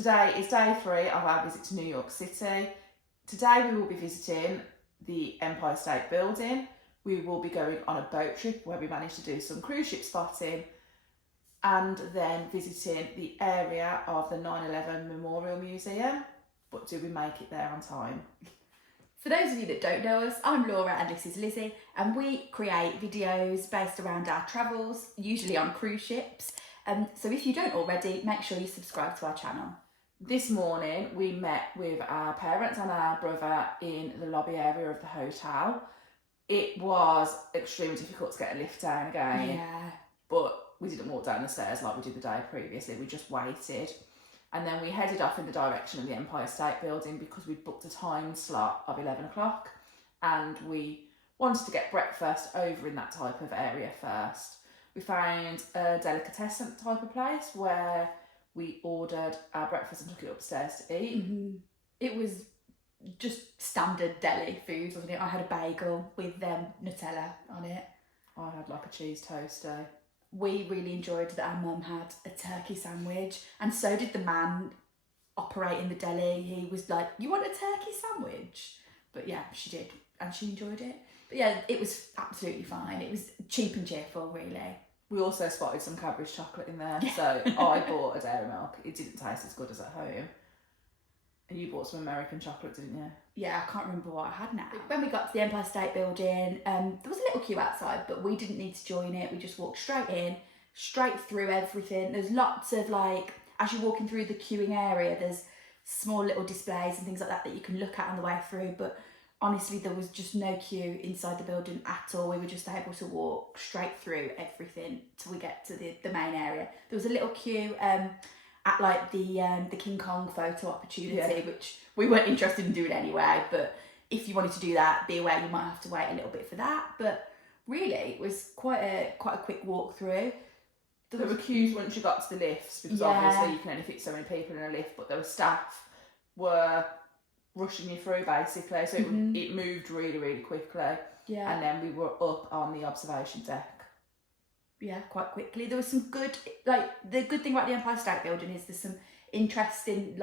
Today is day 3 of our visit to New York City. Today we will be visiting the Empire State Building. We will be going on a boat trip where we managed to do some cruise ship spotting and then visiting the area of the 9/11 Memorial Museum. But do we make it there on time? For those of you that don't know us, I'm Laura and this is Lizzie, and we create videos based around our travels, usually on cruise ships. So if you don't already, make sure you subscribe to our channel. This morning we met with our parents and our brother in the lobby area of the hotel. It was extremely difficult to get a lift down again. Yeah. But we didn't walk down the stairs like we did the day previously, we just waited. And then we headed off in the direction of the Empire State Building because we'd booked a time slot of 11 o'clock and we wanted to get breakfast over in that type of area first. We found a delicatessen type of place where we ordered our breakfast and took it upstairs to eat. Mm-hmm. It was just standard deli food, wasn't it? I had a bagel with Nutella on it. I had like a cheese toasty. We really enjoyed that our mum had a turkey sandwich, and so did the man operating the deli. He was like, "You want a turkey sandwich?" But yeah, she did, and she enjoyed it. But yeah, it was absolutely fine. It was cheap and cheerful, really. We also spotted some Cadbury's chocolate in there, so I bought a dairy milk. It didn't taste as good as at home. And you bought some American chocolate, didn't you? Yeah, I can't remember what I had now. When we got to the Empire State Building, there was a little queue outside, but we didn't need to join it. We just walked straight in, straight through everything. There's lots of as you're walking through the queuing area, there's small little displays and things like that that you can look at on the way through. But honestly, there was just no queue inside the building at all. We were just able to walk straight through everything till we get to the main area. There was a little queue at the King Kong photo opportunity, which we weren't interested in doing anyway, but if you wanted to do that, be aware you might have to wait a little bit for that. But really, it was quite a quick walk through. There were queues once you got to the lifts, because obviously you can only fit so many people in a lift, but there were staff were rushing you through basically, so it moved really quickly. Yeah. And then we were up on the observation deck. Yeah, quite quickly. There was some good, the good thing about the Empire State Building is there's some interesting,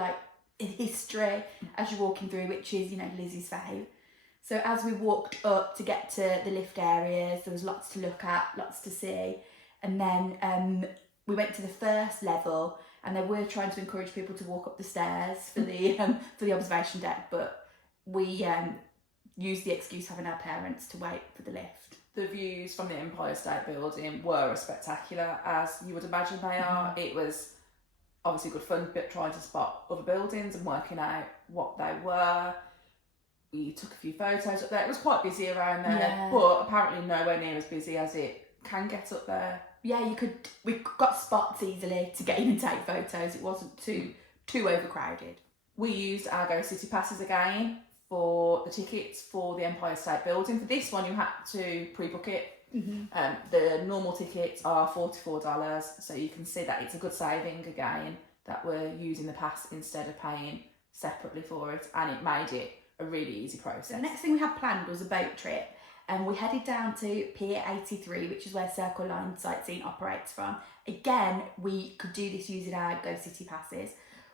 in history as you're walking through, which is, Lizzie's fave. So as we walked up to get to the lift areas, there was lots to look at, lots to see. And then we went to the first level, and they were trying to encourage people to walk up the stairs for the observation deck, but we used the excuse of having our parents to wait for the lift. The views from the Empire State Building were as spectacular as you would imagine they are. It was obviously good fun, but trying to spot other buildings and working out what they were. We took a few photos up there. It was quite busy around there, but apparently nowhere near as busy as it can get up there. Yeah, we got spots easily to get in and take photos. It wasn't too overcrowded. We used our Go City passes again for the tickets for the Empire State Building. For this one, you had to pre-book it. The normal tickets are $44, so you can see that it's a good saving again that we're using the pass instead of paying separately for it, and it made it a really easy process. The next thing we had planned was a boat trip, and we headed down to Pier 83, which is where Circle Line Sightseeing operates from. Again, we could do this using our Go City passes.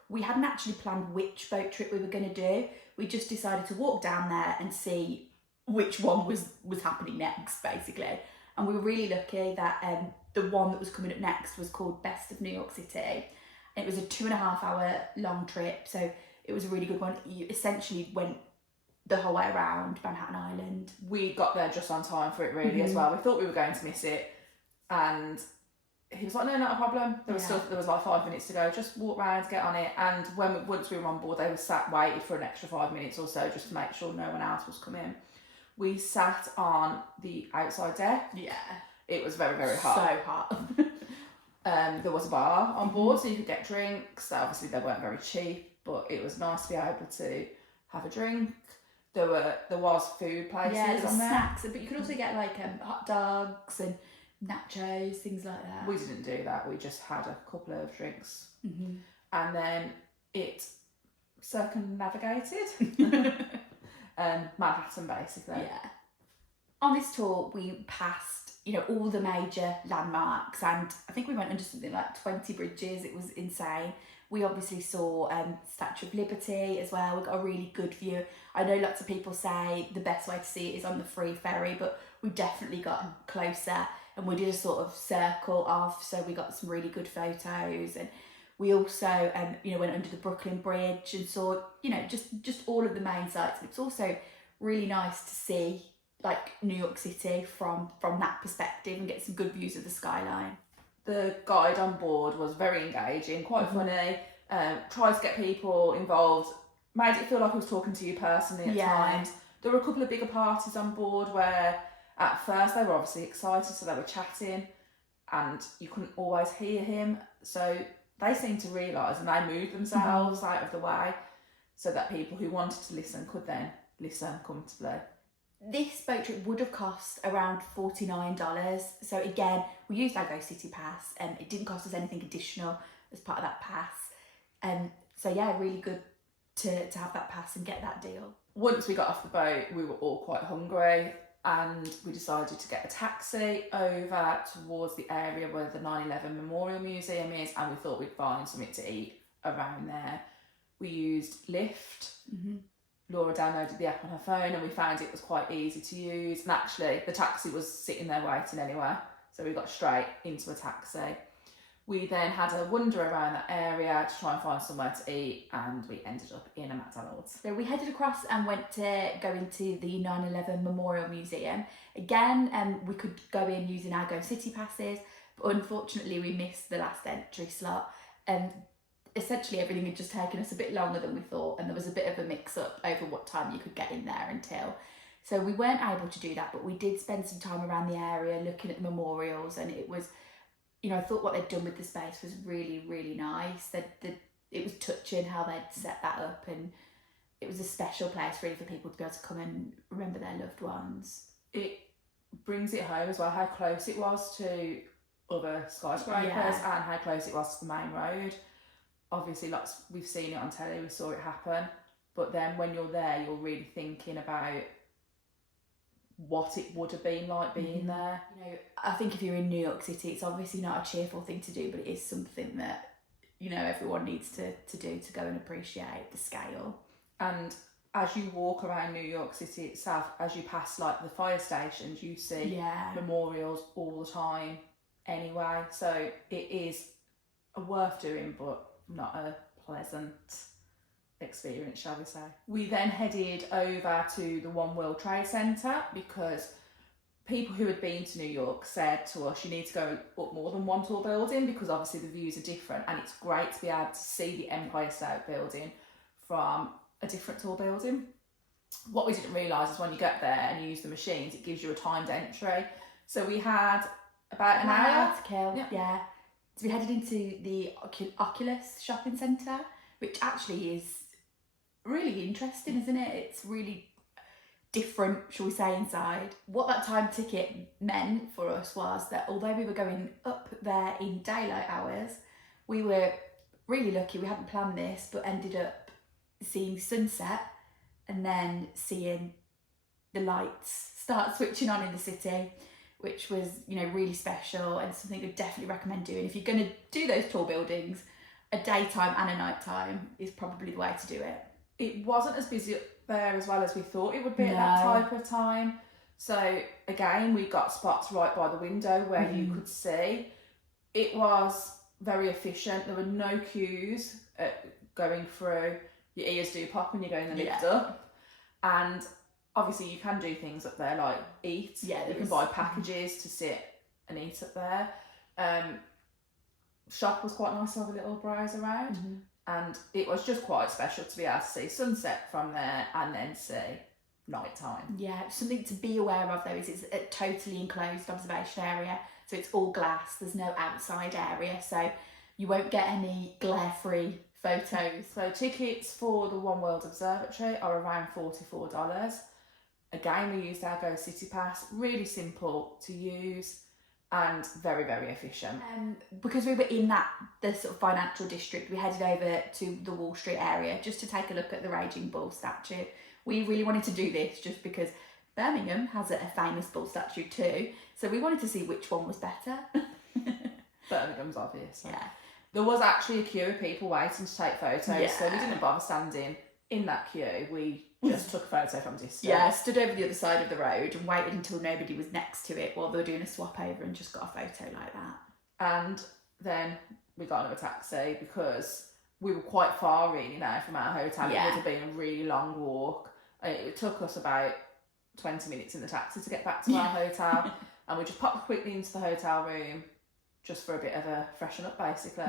We hadn't actually planned which boat trip we were going to do. We just decided to walk down there and see which one was happening next, basically. And we were really lucky that the one that was coming up next was called Best of New York City. It was a 2.5-hour long trip, so it was a really good one. You essentially went the whole way around Manhattan Island. We got there just on time for it really as well. We thought we were going to miss it, and he was like, no, not a problem. There was 5 minutes to go. Just walk round, get on it. And once we were on board, they were waited for an extra 5 minutes or so just to make sure no one else was coming. We sat on the outside deck. Yeah. It was very, very hot. So hot. There was a bar on board, so you could get drinks. Obviously, they weren't very cheap, but it was nice to be able to have a drink. There was food places there was on there. Snacks, but you could also get hot dogs and nachos, things like that. We didn't do that. We just had a couple of drinks, and then it circumnavigated Manhattan, basically. Yeah. On this tour, we passed, all the major landmarks, and I think we went under something like 20 bridges. It was insane. We obviously saw Statue of Liberty as well. We got a really good view. I know lots of people say the best way to see it is on the free ferry, but we definitely got closer, and we did a sort of circle off, so we got some really good photos. And we also went under the Brooklyn Bridge and saw just all of the main sites. And it was also really nice to see like New York City from that perspective and get some good views of the skyline. The guide on board was very engaging, quite funny, tried to get people involved, made it feel like I was talking to you personally at times. There were a couple of bigger parties on board where at first they were obviously excited, so they were chatting and you couldn't always hear him. So they seemed to realise, and they moved themselves out of the way so that people who wanted to listen could then listen comfortably. This boat trip would have cost around $49. So again, we used our Go City Pass and it didn't cost us anything additional as part of that pass. So yeah, really good to have that pass and get that deal. Once we got off the boat, we were all quite hungry and we decided to get a taxi over towards the area where the 9/11 Memorial Museum is, and we thought we'd find something to eat around there. We used Lyft. Laura downloaded the app on her phone and we found it was quite easy to use, and actually the taxi was sitting there waiting anyway, so we got straight into a taxi. We then had a wander around that area to try and find somewhere to eat, and we ended up in a McDonald's. So we headed across and went to go into the 9/11 Memorial Museum. Again, we could go in using our Go City passes, but unfortunately we missed the last entry slot. Essentially everything had just taken us a bit longer than we thought, and there was a bit of a mix-up over what time you could get in there until. So we weren't able to do that, but we did spend some time around the area looking at the memorials, and it was, I thought what they'd done with the space was really, really nice. It was touching how they'd set that up, and it was a special place really for people to be able to come and remember their loved ones. It brings it home as well how close it was to other skyscrapers and how close it was to the main road. Obviously, we've seen it on telly, we saw it happen, but then when you're there, you're really thinking about what it would have been like being there. I think if you're in New York City, it's obviously not a cheerful thing to do, but it is something that, everyone needs to do to go and appreciate the scale. And as you walk around New York City itself, as you pass like the fire stations, you see memorials all the time anyway. So it is worth doing, but not a pleasant experience, shall we say. We then headed over to the One World Trade Center because people who had been to New York said to us, you need to go up more than one tall building because obviously the views are different, and it's great to be able to see the Empire State Building from a different tall building. What we didn't realise is when you get there and you use the machines, it gives you a timed entry. So we had about an hour to kill. Yeah. So we headed into the Oculus shopping centre, which actually is really interesting, isn't it? It's really different, shall we say, inside. What that time ticket meant for us was that although we were going up there in daylight hours, we were really lucky. We hadn't planned this, but ended up seeing sunset and then seeing the lights start switching on in the city, which was, really special and something I'd definitely recommend doing. If you're going to do those tall buildings, a daytime and a nighttime is probably the way to do it. It wasn't as busy up there as well as we thought it would be at that type of time. So again, we got spots right by the window where you could see. It was very efficient. There were no queues going through. Your ears do pop when you're going the lift up. And obviously you can do things up there like eat. Yeah, you can buy packages to sit and eat up there. Shop was quite nice to have a little browse around. And it was just quite special to be able to see sunset from there and then see nighttime. Yeah, something to be aware of though is it's a totally enclosed observation area, so it's all glass, there's no outside area, so you won't get any glare-free photos. So tickets for the One World Observatory are around $44. Again, we used our Go City Pass, really simple to use and very, very efficient. Because we were in the sort of financial district, we headed over to the Wall Street area just to take a look at the Raging Bull statue. We really wanted to do this just because Birmingham has a famous bull statue too, so we wanted to see which one was better. Birmingham's obvious. Yeah. There was actually a queue of people waiting to take photos, Yeah. so we didn't bother standing in that queue. We just took a photo from a distance. Yeah, stood over the other side of the road and waited until nobody was next to it while they were doing a swap over and just got a photo like that. And then we got into a taxi because we were quite far really now from our hotel. Yeah. It would have been a really long walk. It took us about 20 minutes in the taxi to get back to our hotel, and we just popped quickly into the hotel room just for a bit of a freshen up basically.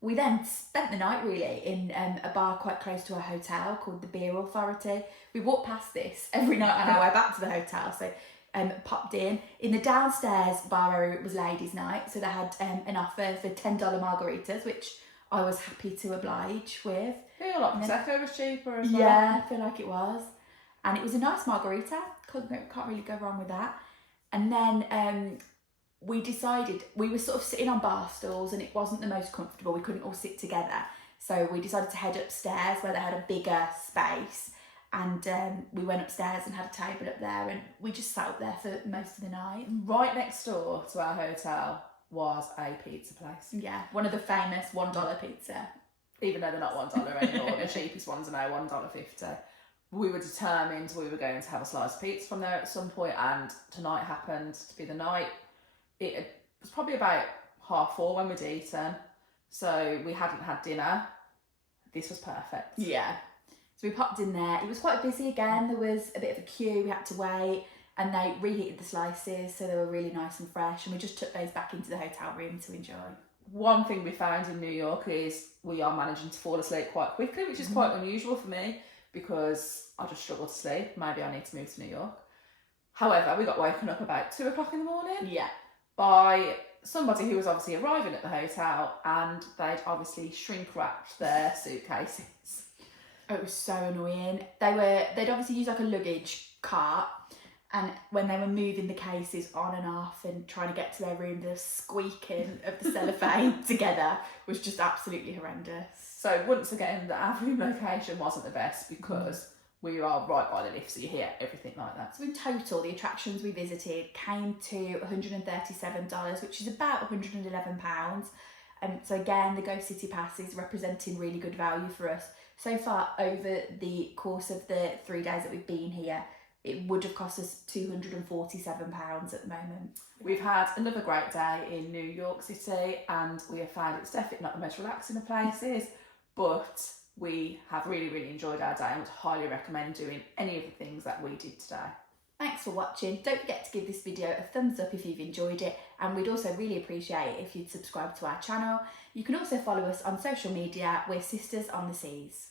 We then spent the night really in a bar quite close to our hotel called the Beer Authority. We walked past this every night on our way back to the hotel, so popped in the downstairs bar area. It was ladies' night, so they had an offer for $10 margaritas, which I was happy to oblige with. I feel like Prosecco was cheaper as well. Yeah, I feel like it was, and it was a nice margarita. Can't really go wrong with that. And then we decided, we were sort of sitting on bar stools and it wasn't the most comfortable. We couldn't all sit together, so we decided to head upstairs where they had a bigger space. And we went upstairs and had a table up there, and we just sat up there for most of the night. Right next door to our hotel was a pizza place. Yeah, one of the famous $1 pizza. Even though they're not $1 anymore, the cheapest ones are now $1.50. We were determined we were going to have a slice of pizza from there at some point, and tonight happened to be the night. It was probably about 4:30 when we'd eaten, so we hadn't had dinner. This was perfect. Yeah. So we popped in there. It was quite busy again. There was a bit of a queue. We had to wait, and they reheated the slices, so they were really nice and fresh. And we just took those back into the hotel room to enjoy. One thing we found in New York is we are managing to fall asleep quite quickly, which is quite unusual for me because I just struggle to sleep. Maybe I need to move to New York. However, we got woken up about 2 o'clock in the morning. Yeah. By somebody who was obviously arriving at the hotel, and they'd obviously shrink wrapped their suitcases. Oh, it was so annoying. They'd obviously used like a luggage cart, and when they were moving the cases on and off and trying to get to their room, the squeaking of the cellophane together was just absolutely horrendous. So once again, our room location wasn't the best because we are right by the lift, so you hear everything like that. So in total, the attractions we visited came to $137, which is about £111. So again, the Go City Pass is representing really good value for us. So far, over the course of the 3 days that we've been here, it would have cost us £247 at the moment. We've had another great day in New York City, and we have found it's definitely not the most relaxing of places, but we have really, really enjoyed our day and would highly recommend doing any of the things that we did today. Thanks for watching. Don't forget to give this video a thumbs up if you've enjoyed it, and we'd also really appreciate it if you'd subscribe to our channel. You can also follow us on social media. We're Sisters on the Seas.